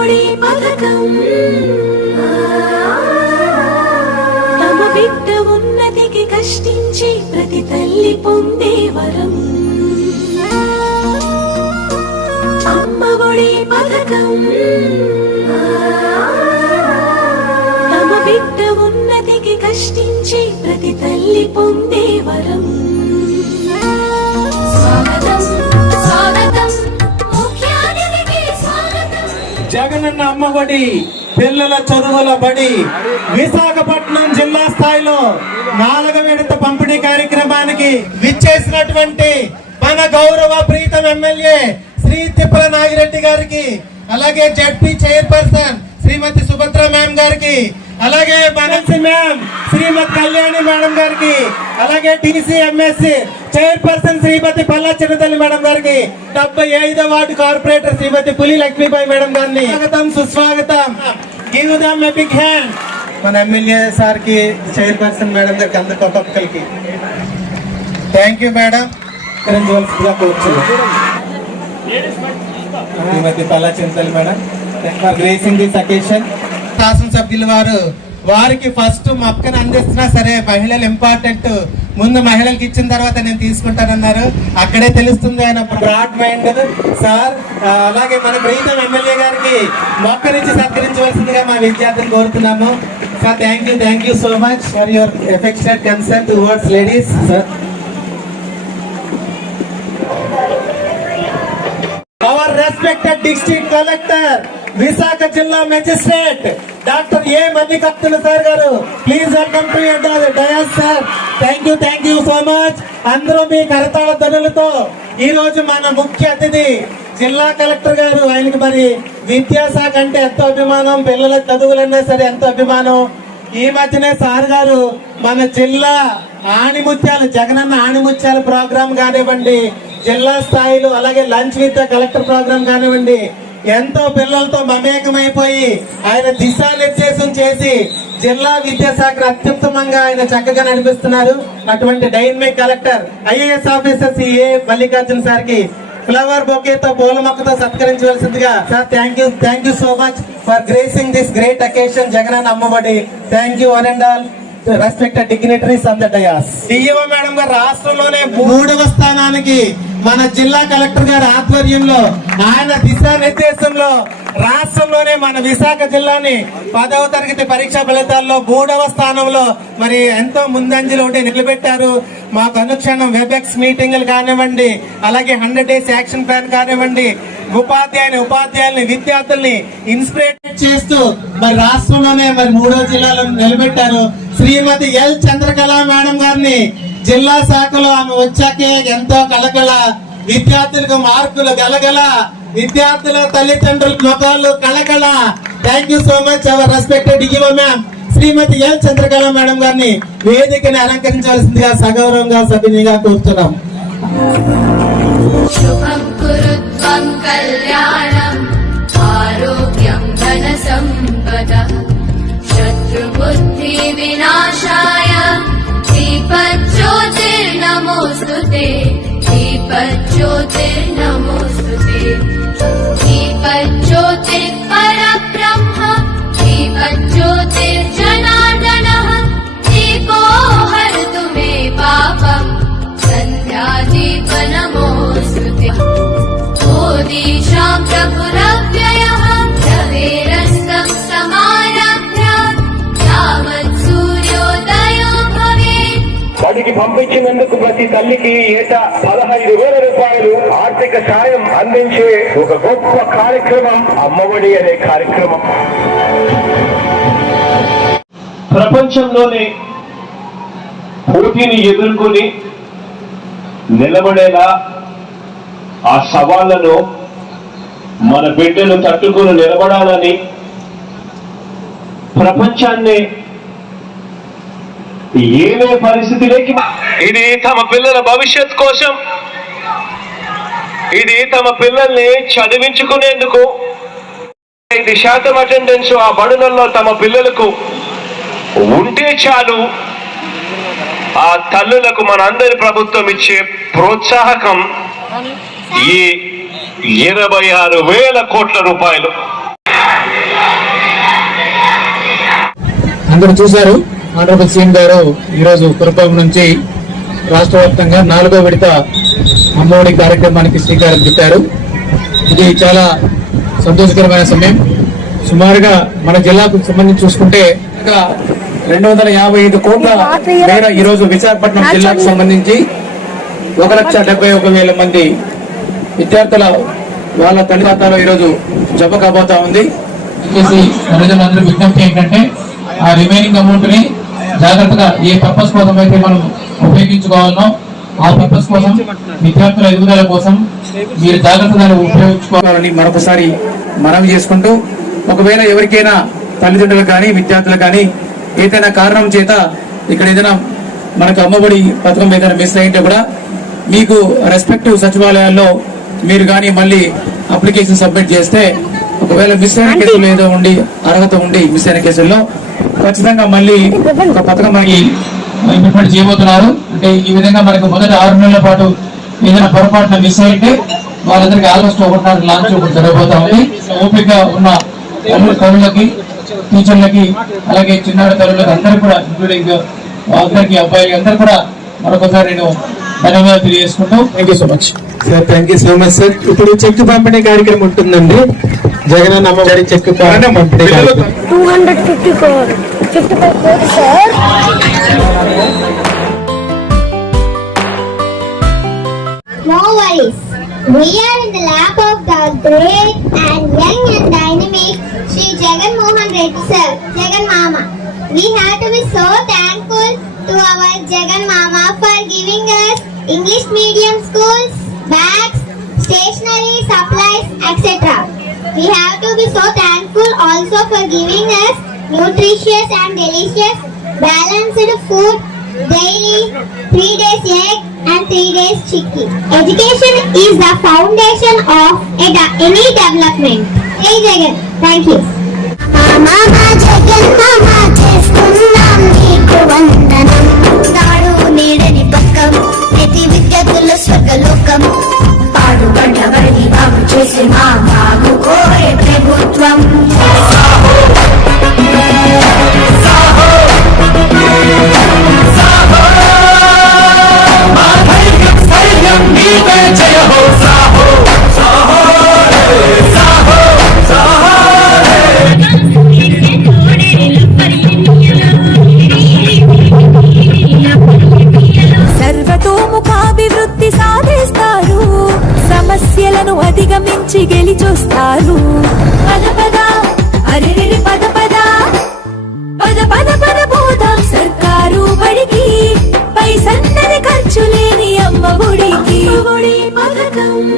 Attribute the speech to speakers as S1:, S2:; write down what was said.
S1: ఒడి పథకం. తమ బిడ్డ ఉన్నతికి కష్టించి ప్రతి తల్లి పొందే వరం. అమ్మ ఒడి పథకం. తమ బిడ్డ ఉన్నతికి కష్టించి ప్రతి తల్లి పొందే వరం.
S2: జగనన్న అమ్మఒడి పిల్లల చదువుల బడి విశాఖపట్నం జిల్లా స్థాయిలో నాలుగవ విడత పంపిణీ కార్యక్రమానికి విచ్చేసినటువంటి మన గౌరవ ప్రీతం ఎమ్మెల్యే శ్రీ తిప్పల నాగిరెడ్డి గారికి అలాగే ZP chairperson Shrimati Subhadra ma'am గారికి అలాగే మనసి మ్యామ్ శ్రీమతి కళ్యాణి మేడం గారికి అలాగే TC MSC chairperson Shrimati Palla Chinnathalli madam గారికి డెబ్బై ఐదో వార్డు కార్పొరేటర్ శ్రీమతి పులి లక్ష్మీబాయి మేడం గారిని స్వాగతం సుస్వాగతం. Give them a big hand. మన ఎమ్మెల్యే సార్కి చైర్పర్సన్ మేడం గారికి అందరికి ఒక్కొక్కరికి. Thank you madam. చిరంజీవల్సిగా కూర్చున్నాం. Shrimati Palla Chintal madam for gracing this occasion శాసనసభ్యులు వారు. వారికి ఫస్ట్ మక్కను అందిస్తున్నా సరే మహిళలు ఇంపార్టెంట్. ముందు మహిళలకు ఇచ్చిన తర్వాత నేను తీసుకుంటానన్నారు. అక్కడే తెలుస్తుంది ఆయన బ్రాడ్ మైండ్ సార్ అలాగే మన ప్రీతం ఎమ్మెల్యే గారికి మొక్కనిచ్చి సత్కరించవలసిందిగా మా విద్యార్థులు కోరుతున్నాము. Sir thank you thank you so much for your affectionate concern towards ladies sir our respected district collector Visakha జిల్లా magistrate doctor A Mallikarjuna sir గారు please welcome to dais sir thank you thank you so much అందరూ మీ కరతాళ ధ్వనులతో ఈ రోజు మన ముఖ్య అతిథి జిల్లా కలెక్టర్ గారు. ఆయనకి మరి విద్యాశాఖ అంటే ఎంతో అభిమానం పిల్లల చదువులన్నా సరే ఎంతో అభిమానం. ఈ మధ్యనే సార్ గారు మన జిల్లా ఆణిముత్యాలు జగనన్న ఆణిముత్యాల ప్రోగ్రాం కానివ్వండి జిల్లా స్థాయిలో అలాగే లంచ్ విత్ కలెక్టర్ ప్రోగ్రామ్ కానివ్వండి ఎంతో పిల్లలతో మమేకమైపోయి ఆయన దిశానిర్దేశం చేసి జిల్లా విద్యాశాఖ అత్యుత్తమంగా ఆయన చక్కగా నడిపిస్తున్నారు. అటువంటి dynamic collector IAS officer A Mallikarjuna సార్కి ఫ్లవర్ బొకేతో పూల మొక్కతో సత్కరించవలసిందిగా sir thank you thank you so much for gracing this great occasion Jagananna Amma Vodi. Thank you one and all respected dignitaries dais DEO madam గారు రాష్ట్రంలోనే మూడవ స్థానానికి మన జిల్లా కలెక్టర్ గారి ఆధ్వర్యంలో ఆయన దిశానిర్దేశంలో రాష్ట్రంలోనే మన విశాఖ జిల్లాని పదవ తరగతి పరీక్షా ఫలితాల్లో మూడవ స్థానంలో మరి ఎంతో ముందంజలో ఉండి నిలబెట్టారు. మాకు అనుక్షణం వెబెక్స్ మీటింగ్లు కానివ్వండి అలాగే హండ్రెడ్ డేస్ యాక్షన్ ప్లాన్ కానివ్వండి ఉపాధ్యాయుని ఉపాధ్యాయుల్ని విద్యార్థుల్ని ఇన్స్పిరేట్ చేస్తూ మరి రాష్ట్రంలోనే మరి మూడో జిల్లాలో నిలబెట్టారు. శ్రీమతి ఎల్ చంద్రకళ మేడం గారిని జిల్లా శాఖలో ఆమె వచ్చాకే ఎంతో కలకల విద్యార్థులకు మార్కులు గలగల విద్యార్థుల తల్లిదండ్రుల ముఖాలు కలకల. Thank you so much our respected ఇగివ ma'am Shrimati L Chandrakala madam గారిని వేదికని అలంకరించవలసిందిగా సగౌరవంగా సభ్యునిగా కోరుతున్నాం.
S3: కళ్యాణ ीप ज्योतिर्नमोस्तु दीप ज्योतिर् परब्रह्म दीपो हरतु मे पापम् सन्ध्यादीप नमो सुते मो
S4: दीशाङ्कपुरा పంపించినందుకు ప్రతి తల్లికి ఏటా పదహైదు వేల రూపాయలు ఆర్థిక సాయం అందించే ఒక గొప్ప కార్యక్రమం అమ్మఒడి అనే కార్యక్రమం.
S5: ప్రపంచంలోనే పోటీని ఎదుర్కొని నిలబడేలా ఆ సవాళ్ళను మన బిడ్డలు తట్టుకుని నిలబడాలని ప్రపంచాన్ని ఏవే పరిస్థితిలోకి ఇది తమ పిల్లల భవిష్యత్ కోసం. ఇది తమ పిల్లల్ని చదివించుకునేందుకు. ఐదు శాతం అటెండెన్స్ ఆ బడులలో తమ పిల్లలకు ఉంటే చాలు. ఆ తల్లులకు మనందరి ప్రభుత్వం ఇచ్చే ప్రోత్సాహకం ఈ ఇరవై ఆరు వేల కోట్ల రూపాయలు.
S6: అందరు చూశారు? ఆనరబుల్ సీఎం గారు ఈరోజు కురపం నుంచి రాష్ట్ర వ్యాప్తంగా నాలుగో విడత అమ్మఒడి కార్యక్రమానికి శ్రీకారం చుట్టారు. ఇది చాలా సంతోషకరమైన సమయం. సుమారుగా మన జిల్లాకు సంబంధించి చూసుకుంటే ఇంకా రెండు వందల యాభై ఐదు కోట్ల మేర ఈరోజు విశాఖపట్నం జిల్లాకు సంబంధించి ఒక లక్ష డెబ్బై ఒక వేల మంది విద్యార్థుల వాళ్ళ తల్లి ఖాతాలో ఈరోజు జమ కాబోతా ఉంది. విజ్ఞప్తి ఏంటంటే ఆ రిమైనింగ్ అమౌంట్ని జాగ్రత్తగా ఏ పర్పస్ కోసం అయితే మనం ఉపయోగించుకోవాలనో ఆ పర్పస్ కోసం విద్యార్థుల ఎదుగుదల కోసం మీరు జాగ్రత్తగా ఉపయోగించుకోవాలని మరొకసారి మనవి చేసుకుంటూ ఒకవేళ ఎవరికైనా తల్లిదండ్రులు కానీ విద్యార్థులు కానీ ఏదైనా కారణం చేత ఇక్కడ ఏదైనా మనకు అమ్మఒడి పథకం ఏదైనా మిస్ అయింటే కూడా మీకు రెస్పెక్టివ్ సచివాలయాల్లో మీరు కానీ మళ్ళీ అప్లికేషన్ సబ్మిట్ చేస్తే ఒకవేళ మిస్ అయిన కేసులు ఏదో ఉండి అర్హత ఉండి మిస్ అయిన కేసుల్లో ఖచ్చితంగా మళ్ళీ ఒక పథకం మనకి ఇంప్లిమెంట్ చేయబోతున్నారు. అంటే ఈ విధంగా మనకు మొదటి ఆరు నెలల పాటు ఏదైనా పొరపాటున మిస్ అయితే వాళ్ళందరికీ ఆగస్టు ఒకటిన్నర లాంచ్ ఒకటి జరగబోతా ఉంది. ఓపిక ఉన్న తల్లి తల్లులకి టీచర్లకి అలాగే చిన్నాడు తల్లులకి అందరూ కూడా ఇంక్లూడింగ్ అందరికి అబ్బాయిలకి అందరూ కూడా మరొకసారి నేను ధన్యవాదాలు తెలియజేసుకుంటూ thank you so much
S2: sir thank you so much sir ఇప్పుడు చెక్ పంపిణీ కార్యక్రమం ఉంటుందండి. జగన్ అమ్మఒడి చెక్ పంపిణీ కార్యక్రమం
S7: 250 crore. 55 crore, sir.
S8: No worries. We are in the lap of the great and young and dynamic Sri Jagan Mohan Reddy sir, Jagan Mama. We have to be so thankful to our Jagan balanced food daily three days egg and three days chicken education is the foundation of any development జై Jagan thank you మామా జగన్ మామా చేస్తున్నాం నీకు
S1: వంద సమస్యలను అధిగమించి గెలిచొస్తారు పద పద అరే పద పద. పద పద పద పోదాం సర్కారు బడికి. పైసన్నది ఖర్చు లేని అమ్మ ఒడికి పథకం.